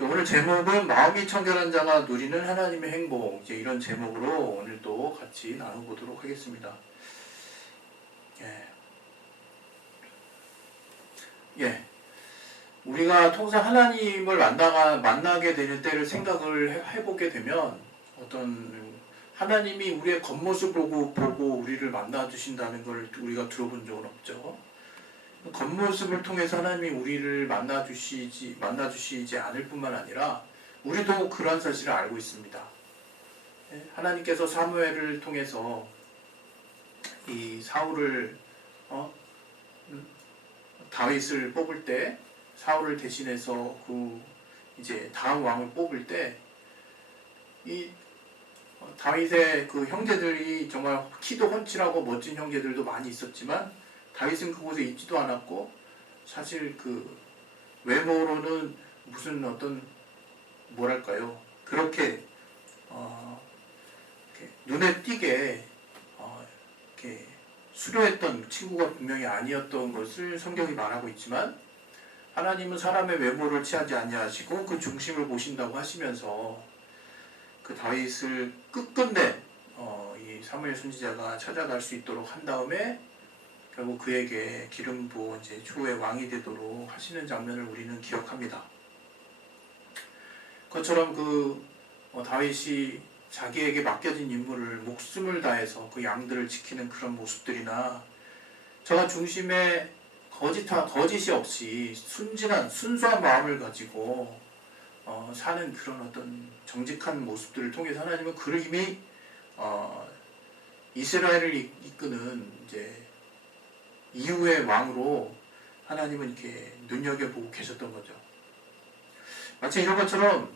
오늘 제목은 마음이 청결한 자가 누리는 하나님의 행복, 이제 이런 제목으로 오늘 또 같이 나눠보도록 하겠습니다. 예. 우리가 통상 하나님을 만나게 되는 때를 생각을 해보게 되면 어떤 하나님이 우리의 겉모습 보고 우리를 만나 주신다는 걸 우리가 들어본 적은 없죠. 겉모습을 통해서 하나님이 우리를 만나 주시지 않을 뿐만 아니라 우리도 그런 사실을 알고 있습니다. 하나님께서 사무엘을 통해서 이 사울을 다윗을 뽑을 때, 사울을 대신해서 이제 다음 왕을 뽑을 때 이 다윗의 그 형제들이 정말 키도 훤칠하고 멋진 형제들도 많이 있었지만 다윗은 그곳에 있지도 않았고, 사실 그 외모로는 무슨 어떤 뭐랄까요, 그렇게 눈에 띄게 이렇게 수려했던 친구가 분명히 아니었던 것을 성경이 말하고 있지만, 하나님은 사람의 외모를 취하지 아니하시고 그 중심을 보신다고 하시면서 그 다윗을 끝끝내 이 사무엘 선지자가 찾아갈 수 있도록 한 다음에 결국 그에게 기름 부어 이제 추후에 왕이 되도록 하시는 장면을 우리는 기억합니다. 그것처럼 다윗이 자기에게 맡겨진 임무를 목숨을 다해서 그 양들을 지키는 그런 모습들이나, 저가 중심에 거짓이 없이 순수한 마음을 가지고 사는 그런 어떤 정직한 모습들을 통해서 하나님은 그를 이미 이스라엘을 이끄는 이제 이후의 왕으로 하나님은 이렇게 눈여겨보고 계셨던 거죠. 마치 이런 것처럼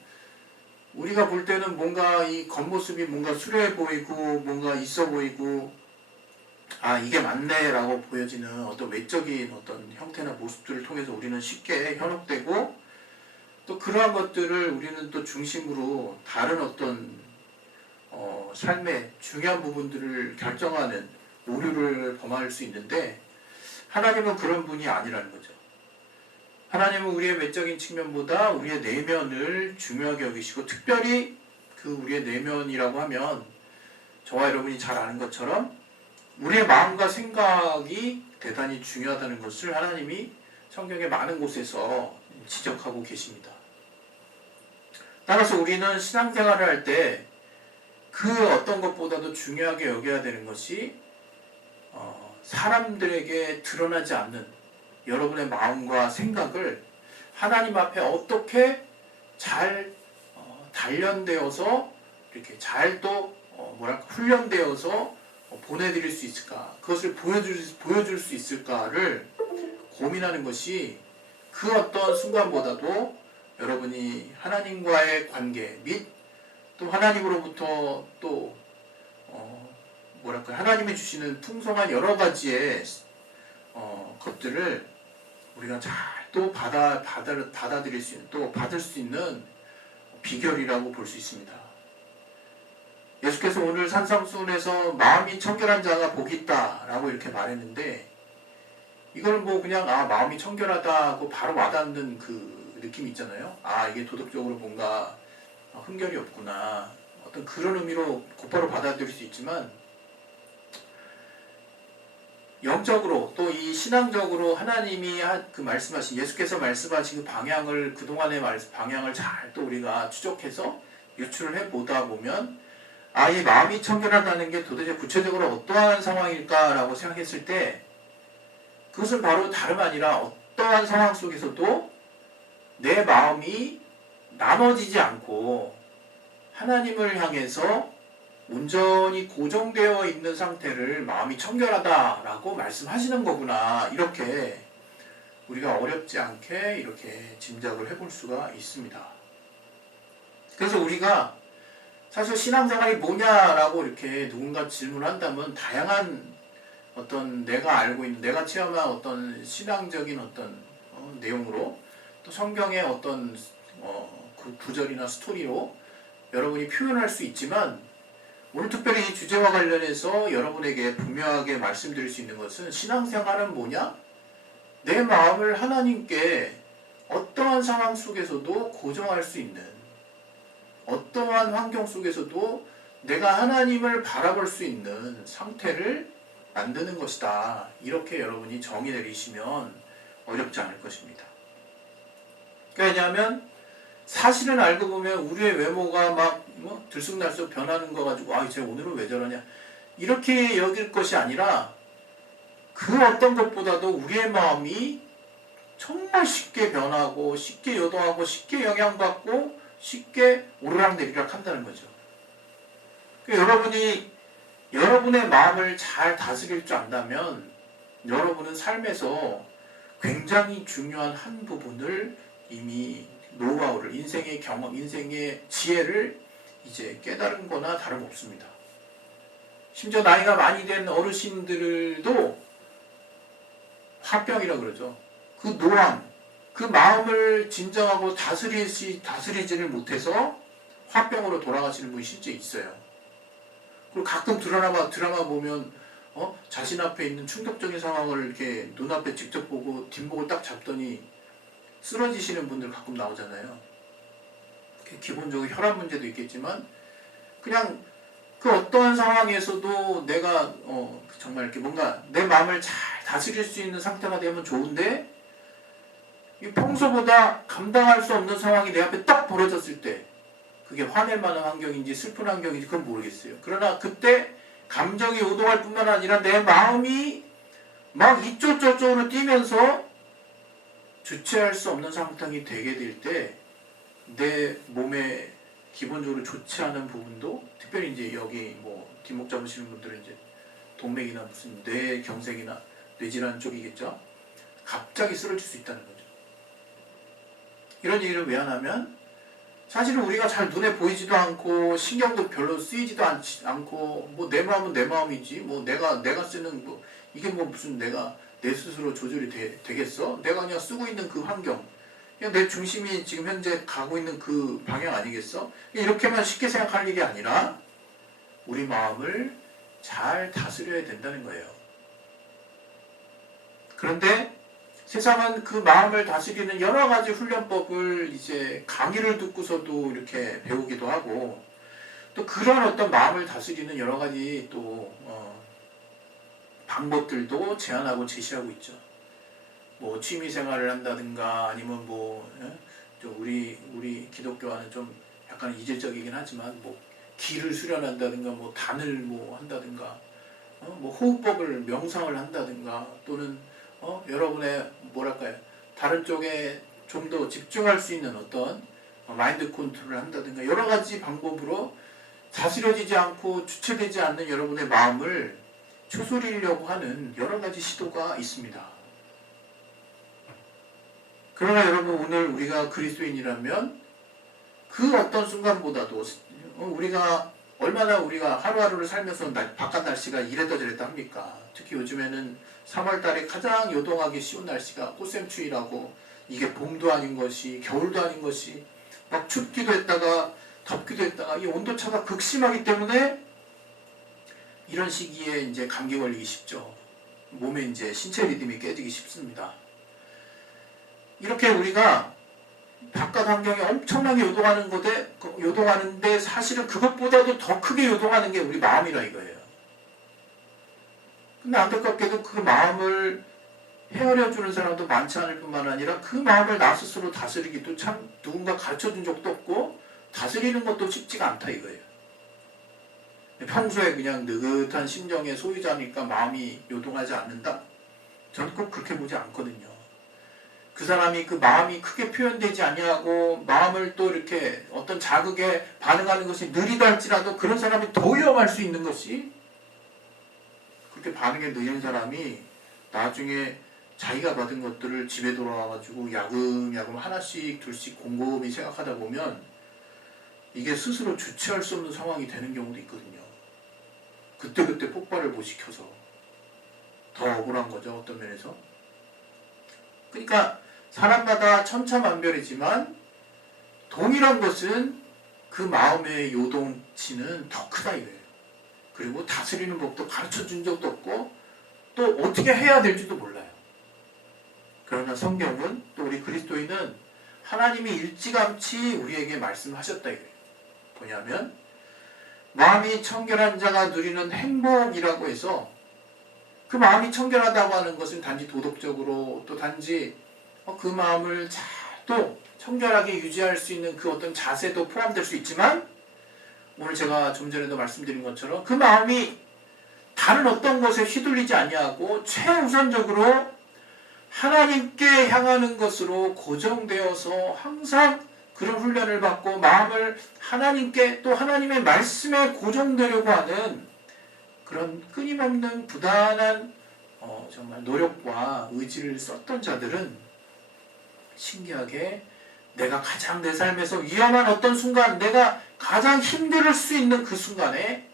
우리가 볼 때는 뭔가 이 겉모습이 뭔가 수려해 보이고 뭔가 있어 보이고 이게 맞네 라고 보여지는 어떤 외적인 어떤 형태나 모습들을 통해서 우리는 쉽게 현혹되고, 또 그러한 것들을 우리는 또 중심으로 다른 어떤 삶의 중요한 부분들을 결정하는 오류를 범할 수 있는데, 하나님은 그런 분이 아니라는 거죠. 하나님은 우리의 외적인 측면보다 우리의 내면을 중요하게 여기시고, 특별히 그 우리의 내면이라고 하면 저와 여러분이 잘 아는 것처럼 우리의 마음과 생각이 대단히 중요하다는 것을 하나님이 성경의 많은 곳에서 지적하고 계십니다. 따라서 우리는 신앙생활을 할 때 그 어떤 것보다도 중요하게 여겨야 되는 것이 사람들에게 드러나지 않는 여러분의 마음과 생각을 하나님 앞에 어떻게 잘 단련되어서 이렇게 잘 또 훈련되어서 보내드릴 수 있을까, 그것을 보여줄 수 있을까를 고민하는 것이 그 어떤 순간보다도 여러분이 하나님과의 관계 및 또 하나님으로부터 또 하나님이 주시는 풍성한 여러 가지의 것들을 우리가 잘 또 받아들일 수 있는, 또 받을 수 있는 비결이라고 볼 수 있습니다. 예수께서 오늘 산상수훈에서 마음이 청결한 자가 복이 있다 라고 이렇게 말했는데, 이거는 뭐 그냥 마음이 청결하다고 바로 와닿는 그 느낌이 있잖아요. 이게 도덕적으로 뭔가 흠결이 없구나, 어떤 그런 의미로 곧바로 받아들일 수 있지만, 영적으로 또 이 신앙적으로 하나님이 말씀하신, 예수께서 말씀하신 그 방향을, 그동안의 방향을 잘 또 우리가 추적해서 유출을 해보다 보면, 이 마음이 청결하다는 게 도대체 구체적으로 어떠한 상황일까라고 생각했을 때, 그것은 바로 다름 아니라 어떠한 상황 속에서도 내 마음이 나눠지지 않고 하나님을 향해서 온전히 고정되어 있는 상태를 마음이 청결하다라고 말씀하시는 거구나, 이렇게 우리가 어렵지 않게 이렇게 짐작을 해볼 수가 있습니다. 그래서 우리가 사실 신앙생활이 뭐냐라고 이렇게 누군가 질문한다면, 다양한 어떤 내가 알고 있는, 내가 체험한 어떤 신앙적인 어떤 내용으로, 또 성경의 어떤 그 구절이나 스토리로 여러분이 표현할 수 있지만, 오늘 특별히 이 주제와 관련해서 여러분에게 분명하게 말씀드릴 수 있는 것은, 신앙생활은 뭐냐? 내 마음을 하나님께 어떠한 상황 속에서도 고정할 수 있는, 어떠한 환경 속에서도 내가 하나님을 바라볼 수 있는 상태를 만드는 것이다. 이렇게 여러분이 정의 내리시면 어렵지 않을 것입니다. 왜냐하면 사실은 알고 보면 우리의 외모가 막 들쑥날쑥 변하는 거 가지고 쟤 오늘은 왜 저러냐 이렇게 여길 것이 아니라 그 어떤 것보다도 우리의 마음이 정말 쉽게 변하고 쉽게 요동하고 쉽게 영향받고 쉽게 오르락내리락 한다는 거죠. 여러분이 여러분의 마음을 잘 다스릴 줄 안다면 여러분은 삶에서 굉장히 중요한 한 부분을 이미 노하우를, 인생의 경험, 인생의 지혜를 이제 깨달은 거나 다름없습니다. 심지어 나이가 많이 된 어르신들도 화병이라고 그러죠. 그 노함, 그 마음을 진정하고 다스리지를 못해서 화병으로 돌아가시는 분이 실제 있어요. 그리고 가끔 드라마 보면 자신 앞에 있는 충격적인 상황을 이렇게 눈앞에 직접 보고 뒷목을 딱 잡더니 쓰러지시는 분들 가끔 나오잖아요. 기본적으로 혈압 문제도 있겠지만 그냥 그 어떠한 상황에서도 내가 정말 이렇게 뭔가 내 마음을 잘 다스릴 수 있는 상태가 되면 좋은데 평소보다 감당할 수 없는 상황이 내 앞에 딱 벌어졌을 때 그게 화낼 만한 환경인지 슬픈 환경인지 그건 모르겠어요. 그러나 그때 감정이 요동할 뿐만 아니라 내 마음이 막 이쪽 저쪽으로 뛰면서 주체할 수 없는 상황이 되게 될 때 내 몸에 기본적으로 좋지 않은 부분도 특별히 이제 여기 뒷목 잡으시는 분들은 이제 동맥이나 무슨 뇌경색이나 뇌질환 쪽이겠죠. 갑자기 쓰러질 수 있다는 거죠. 이런 얘기를 왜 하냐면 사실은 우리가 잘 눈에 보이지도 않고 신경도 별로 쓰이지도 않고 내 마음은 내 마음이지 내가 쓰는 이게 무슨 내가 내 스스로 조절이 되겠어? 내가 그냥 쓰고 있는 그 환경 그냥 내 중심이 지금 현재 가고 있는 그 방향 아니겠어? 이렇게만 쉽게 생각할 일이 아니라 우리 마음을 잘 다스려야 된다는 거예요. 그런데 세상은 그 마음을 다스리는 여러 가지 훈련법을 이제 강의를 듣고서도 이렇게 배우기도 하고 또 그런 어떤 마음을 다스리는 여러 가지 또 방법들도 제안하고 제시하고 있죠. 취미 생활을 한다든가 아니면 우리 기독교와는 좀 약간 이질적이긴 하지만 기를 수련한다든가 단을 한다든가 호흡법을 명상을 한다든가 또는 여러분의 다른 쪽에 좀 더 집중할 수 있는 어떤 마인드 컨트롤을 한다든가 여러 가지 방법으로 다스려지지 않고 주체되지 않는 여러분의 마음을 추스리려고 하는 여러 가지 시도가 있습니다. 그러나 여러분 오늘 우리가 그리스도인이라면 그 어떤 순간보다도 우리가 얼마나 하루하루를 살면서 바깥 날씨가 이랬다 저랬다 합니까? 특히 요즘에는 3월달에 가장 요동하기 쉬운 날씨가 꽃샘추위라고 이게 봄도 아닌 것이 겨울도 아닌 것이 막 춥기도 했다가 덥기도 했다가 이 온도차가 극심하기 때문에 이런 시기에 이제 감기 걸리기 쉽죠. 몸에 이제 신체 리듬이 깨지기 쉽습니다. 이렇게 우리가 바깥 환경에 엄청나게 요동하는데 사실은 그것보다도 더 크게 요동하는 게 우리 마음이라 이거예요. 근데 안타깝게도 그 마음을 헤아려주는 사람도 많지 않을 뿐만 아니라 그 마음을 나 스스로 다스리기도 참 누군가 가르쳐준 적도 없고 다스리는 것도 쉽지가 않다 이거예요. 평소에 그냥 느긋한 심정의 소유자니까 마음이 요동하지 않는다? 저는 꼭 그렇게 보지 않거든요. 그 사람이 그 마음이 크게 표현되지 아니하고 마음을 또 이렇게 어떤 자극에 반응하는 것이 느리다 할지라도 그런 사람이 더 위험할 수 있는 것이 그렇게 반응에 느린 사람이 나중에 자기가 받은 것들을 집에 돌아와가지고 야금야금 하나씩 둘씩 곰곰이 생각하다 보면 이게 스스로 주체할 수 없는 상황이 되는 경우도 있거든요. 그때그때 폭발을 못 시켜서 더 억울한 거죠. 어떤 면에서. 그러니까 사람마다 천차만별이지만 동일한 것은 그 마음의 요동치는 더 크다 이거예요. 그리고 다스리는 법도 가르쳐준 적도 없고 또 어떻게 해야 될지도 몰라요. 그러나 성경은 또 우리 그리스도인은 하나님이 일찌감치 우리에게 말씀하셨다 이거예요. 뭐냐면 마음이 청결한 자가 누리는 행복이라고 해서 그 마음이 청결하다고 하는 것은 단지 도덕적으로 또 단지 그 마음을 잘 또 청결하게 유지할 수 있는 그 어떤 자세도 포함될 수 있지만 오늘 제가 좀 전에도 말씀드린 것처럼 그 마음이 다른 어떤 것에 휘둘리지 아니하고 최우선적으로 하나님께 향하는 것으로 고정되어서 항상 그런 훈련을 받고 마음을 하나님께 또 하나님의 말씀에 고정되려고 하는 그런 끊임없는 부단한 정말 노력과 의지를 썼던 자들은 신기하게 내가 가장 내 삶에서 위험한 어떤 순간, 내가 가장 힘들 수 있는 그 순간에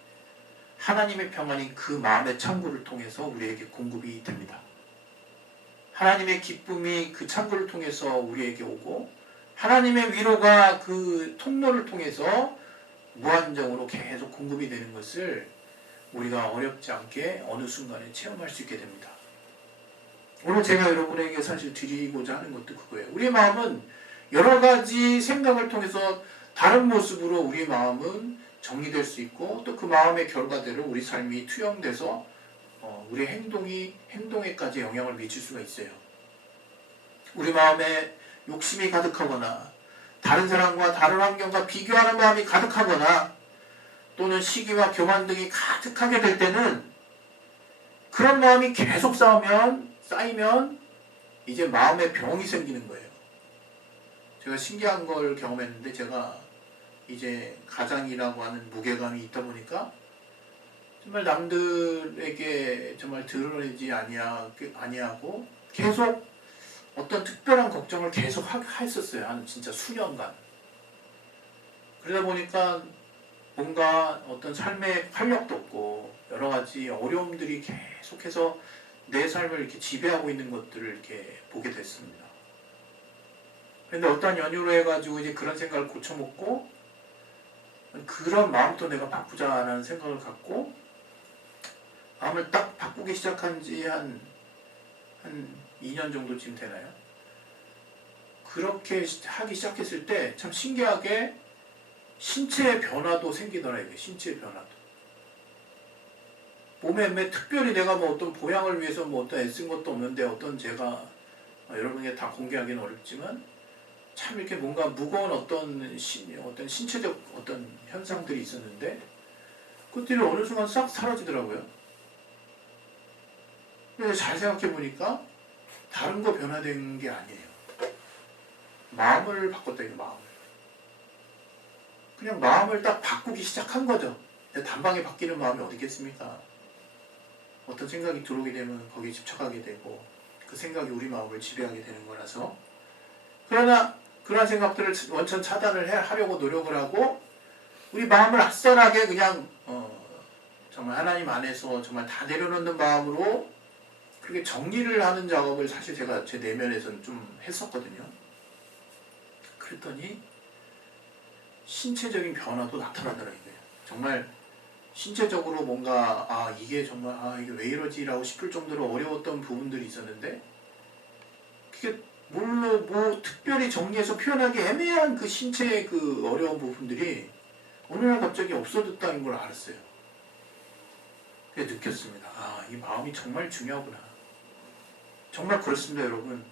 하나님의 평안이 그 마음의 창구를 통해서 우리에게 공급이 됩니다. 하나님의 기쁨이 그 창구를 통해서 우리에게 오고 하나님의 위로가 그 통로를 통해서 무한정으로 계속 공급이 되는 것을 우리가 어렵지 않게 어느 순간에 체험할 수 있게 됩니다. 오늘 제가 여러분에게 사실 드리고자 하는 것도 그거예요. 우리 마음은 여러 가지 생각을 통해서 다른 모습으로 우리 마음은 정리될 수 있고 또 그 마음의 결과대로 우리 삶이 투영돼서 우리 행동에까지 영향을 미칠 수가 있어요. 우리 마음에 욕심이 가득하거나 다른 사람과 다른 환경과 비교하는 마음이 가득하거나 또는 시기와 교만 등이 가득하게 될 때는 그런 마음이 계속 쌓이면 이제 마음에 병이 생기는 거예요. 제가 신기한 걸 경험했는데 제가 이제 가장이라고 하는 무게감이 있다 보니까 정말 남들에게 정말 드러내지 아니하고 계속 어떤 특별한 걱정을 계속 했었어요. 한 진짜 수년간. 그러다 보니까 뭔가 어떤 삶의 활력도 없고 여러 가지 어려움들이 계속해서 내 삶을 이렇게 지배하고 있는 것들을 이렇게 보게 됐습니다. 그런데 어떠한 연유로 해가지고 이제 그런 생각을 고쳐먹고 그런 마음도 내가 바꾸자라는 생각을 갖고 마음을 딱 바꾸기 시작한 지 한 2년 정도쯤 되나요? 그렇게 하기 시작했을 때 참 신기하게 신체의 변화도 생기더라고요. 신체의 변화도. 몸에 특별히 내가 뭐 어떤 보양을 위해서 뭐 어떤 애쓴 것도 없는데 어떤 제가 여러분에게 다 공개하기는 어렵지만 참 이렇게 뭔가 무거운 어떤 신체적 어떤 현상들이 있었는데 그것들이 어느 순간 싹 사라지더라고요. 근데 잘 생각해 보니까 다른 거 변화된 게 아니에요. 마음을 바꿨다 이거 마음을. 그냥 마음을 딱 바꾸기 시작한 거죠. 단방에 바뀌는 마음이 어디 있겠습니까? 어떤 생각이 들어오게 되면 거기에 집착하게 되고 그 생각이 우리 마음을 지배하게 되는 거라서 그러나 그러한 생각들을 원천 차단을 하려고 노력을 하고 우리 마음을 아싸하게 그냥 정말 하나님 안에서 정말 다 내려놓는 마음으로 그렇게 정리를 하는 작업을 사실 제가 제 내면에서는 좀 했었거든요. 그랬더니 신체적인 변화도 나타나더라고요. 정말 신체적으로 뭔가 이게 정말 이게 왜 이러지라고 싶을 정도로 어려웠던 부분들이 있었는데 그게 뭘로 뭐 특별히 정리해서 표현하기 애매한 그 신체의 그 어려운 부분들이 어느 날 갑자기 없어졌다는 걸 알았어요. 그게 느꼈습니다. 이 마음이 정말 중요하구나. 정말 그렇습니다, 여러분.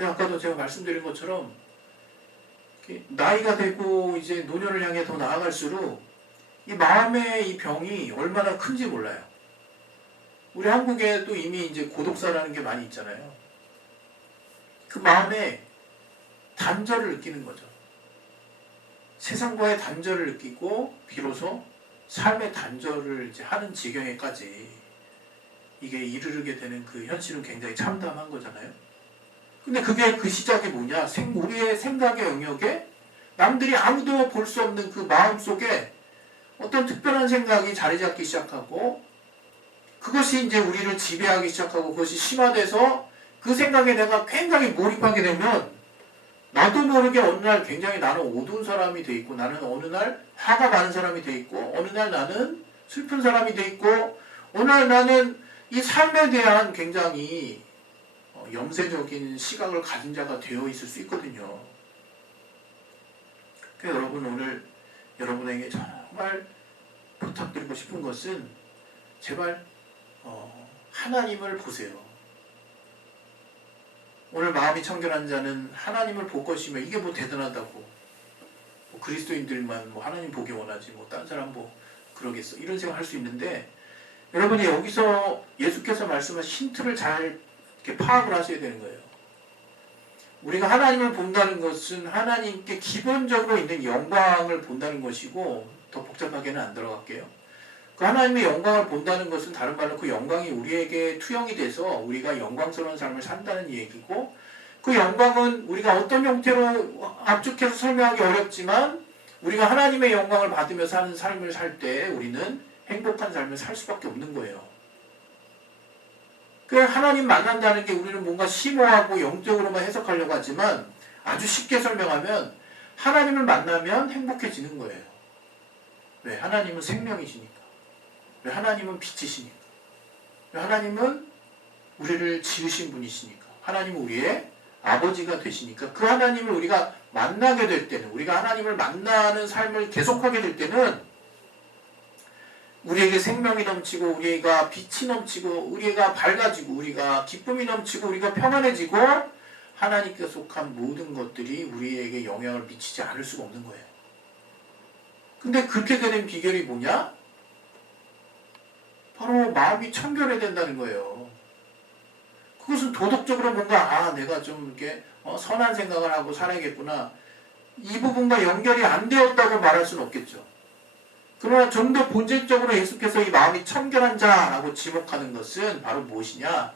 아까도 제가 말씀드린 것처럼 나이가 되고 이제 노년을 향해 더 나아갈수록 이 마음의 이 병이 얼마나 큰지 몰라요. 우리 한국에도 이미 이제 고독사라는 게 많이 있잖아요. 그 마음에 단절을 느끼는 거죠. 세상과의 단절을 느끼고 비로소 삶의 단절을 이제 하는 지경에까지 이게 이르게 되는 그 현실은 굉장히 참담한 거잖아요. 근데 그게 그 시작이 뭐냐? 우리의 생각의 영역에 남들이 아무도 볼 수 없는 그 마음 속에 어떤 특별한 생각이 자리 잡기 시작하고 그것이 이제 우리를 지배하기 시작하고 그것이 심화돼서 그 생각에 내가 굉장히 몰입하게 되면 나도 모르게 어느 날 굉장히 나는 어두운 사람이 돼 있고 나는 어느 날 화가 많은 사람이 돼 있고 어느 날 나는 슬픈 사람이 돼 있고 어느 날 나는 이 삶에 대한 굉장히 염세적인 시각을 가진 자가 되어 있을 수 있거든요. 그래서 여러분 오늘 여러분에게 정말 부탁드리고 싶은 것은 제발 하나님을 보세요. 오늘 마음이 청결한 자는 하나님을 볼 것이며 이게 뭐 대단하다고 뭐 그리스도인들만 뭐 하나님 보기 원하지 뭐 딴 사람 뭐 그러겠어 이런 생각 할 수 있는데 여러분이 여기서 예수께서 말씀하신 힌트를 잘 이렇게 파악을 하셔야 되는 거예요. 우리가 하나님을 본다는 것은 하나님께 기본적으로 있는 영광을 본다는 것이고 더 복잡하게는 안 들어갈게요. 그 하나님의 영광을 본다는 것은 다른 말로 그 영광이 우리에게 투영이 돼서 우리가 영광스러운 삶을 산다는 얘기고 그 영광은 우리가 어떤 형태로 압축해서 설명하기 어렵지만 우리가 하나님의 영광을 받으며 사는 삶을 살 때 우리는 행복한 삶을 살 수밖에 없는 거예요. 그 하나님 만난다는 게 우리는 뭔가 심오하고 영적으로만 해석하려고 하지만 아주 쉽게 설명하면 하나님을 만나면 행복해지는 거예요. 왜? 하나님은 생명이시니까. 왜? 하나님은 빛이시니까. 왜? 하나님은 우리를 지으신 분이시니까. 하나님은 우리의 아버지가 되시니까 그 하나님을 우리가 만나게 될 때는 우리가 하나님을 만나는 삶을 계속하게 될 때는 우리에게 생명이 넘치고 우리가 빛이 넘치고 우리가 밝아지고 우리가 기쁨이 넘치고 우리가 평안해지고 하나님께 속한 모든 것들이 우리에게 영향을 미치지 않을 수가 없는 거예요. 근데 그렇게 되는 비결이 뭐냐? 바로 마음이 청결해야 된다는 거예요. 그것은 도덕적으로 뭔가 내가 좀 이렇게 선한 생각을 하고 살아야겠구나 이 부분과 연결이 안 되었다고 말할 수는 없겠죠. 그러나 좀 더 본질적으로 예수께서 이 마음이 청결한 자라고 지목하는 것은 바로 무엇이냐?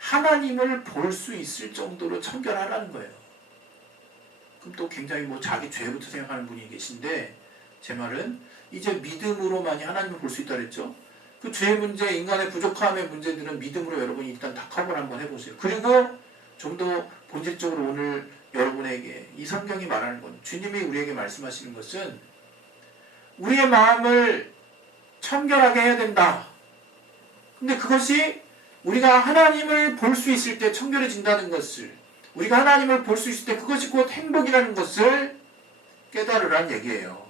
하나님을 볼 수 있을 정도로 청결하라는 거예요. 그럼 또 굉장히 자기 죄부터 생각하는 분이 계신데 제 말은 이제 믿음으로만이 하나님을 볼 수 있다 그랬죠. 그 죄의 문제, 인간의 부족함의 문제들은 믿음으로 여러분이 일단 다 커버를 한번 해보세요. 그리고 좀 더 본질적으로 오늘 여러분에게 이 성경이 말하는 건 주님이 우리에게 말씀하시는 것은 우리의 마음을 청결하게 해야 된다. 근데 그것이 우리가 하나님을 볼 수 있을 때 청결해진다는 것을 우리가 하나님을 볼 수 있을 때 그것이 곧 행복이라는 것을 깨달으라는 얘기예요.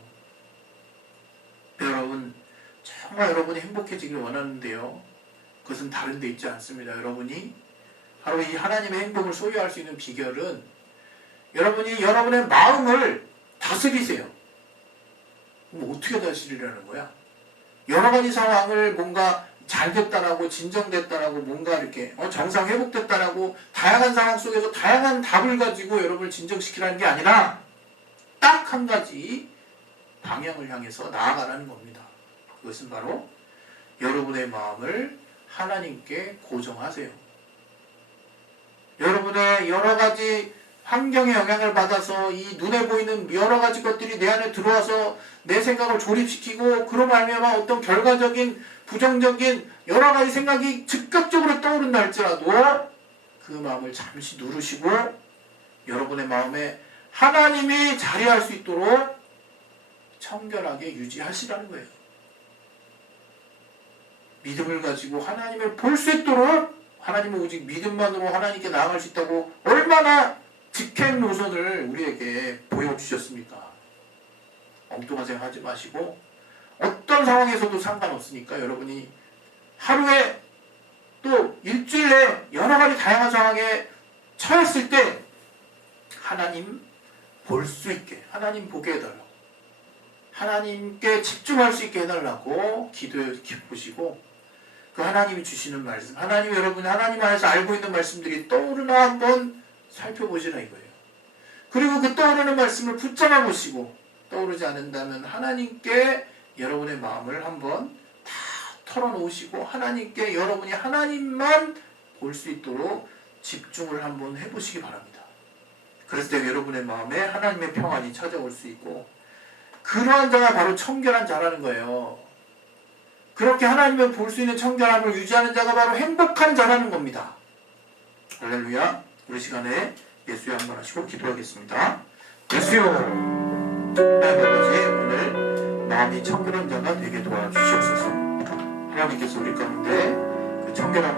여러분 정말 여러분이 행복해지길 원하는데요. 그것은 다른 데 있지 않습니다. 여러분이 바로 이 하나님의 행복을 소유할 수 있는 비결은 여러분이 여러분의 마음을 다스리세요. 그럼 어떻게 다스리라는 거야? 여러 가지 상황을 뭔가 잘 됐다라고 진정됐다라고 뭔가 이렇게 정상 회복됐다라고 다양한 상황 속에서 다양한 답을 가지고 여러분을 진정시키라는 게 아니라 딱 한 가지 방향을 향해서 나아가라는 겁니다. 그것은 바로 여러분의 마음을 하나님께 고정하세요. 여러분의 여러 가지 환경의 영향을 받아서 이 눈에 보이는 여러 가지 것들이 내 안에 들어와서 내 생각을 조립시키고 그로 말미암아 어떤 결과적인 부정적인 여러 가지 생각이 즉각적으로 떠오른다 할지라도 그 마음을 잠시 누르시고 여러분의 마음에 하나님이 자리할 수 있도록 청결하게 유지하시라는 거예요. 믿음을 가지고 하나님을 볼 수 있도록 하나님은 오직 믿음만으로 하나님께 나아갈 수 있다고 얼마나 직행 노선을 우리에게 보여주셨습니까? 엉뚱한 생각하지 마시고 어떤 상황에서도 상관없으니까 여러분이 하루에 또 일주일에 여러 가지 다양한 상황에 처했을 때 하나님 볼 수 있게 하나님 보게 해달라고 하나님께 집중할 수 있게 해달라고 기도해 보시고 그 하나님이 주시는 말씀 하나님이 여러분이 하나님 안에서 알고 있는 말씀들이 떠오르나 한번 살펴보시라 이거예요. 그리고 그 떠오르는 말씀을 붙잡아 보시고 떠오르지 않는다면 하나님께 여러분의 마음을 한번 다 털어놓으시고 하나님께 여러분이 하나님만 볼 수 있도록 집중을 한번 해보시기 바랍니다. 그랬을 때 여러분의 마음에 하나님의 평안이 찾아올 수 있고 그러한 자가 바로 청결한 자라는 거예요. 그렇게 하나님을 볼 수 있는 청결함을 유지하는 자가 바로 행복한 자라는 겁니다. 할렐루야. 우리 시간에 예수여 한번 하시고 기도하겠습니다. 예수여 하나님 아버지 오늘 마음이 청결한 자가 되게 도와주시옵소서. 하나님께서 우리 가운데 그 청결함을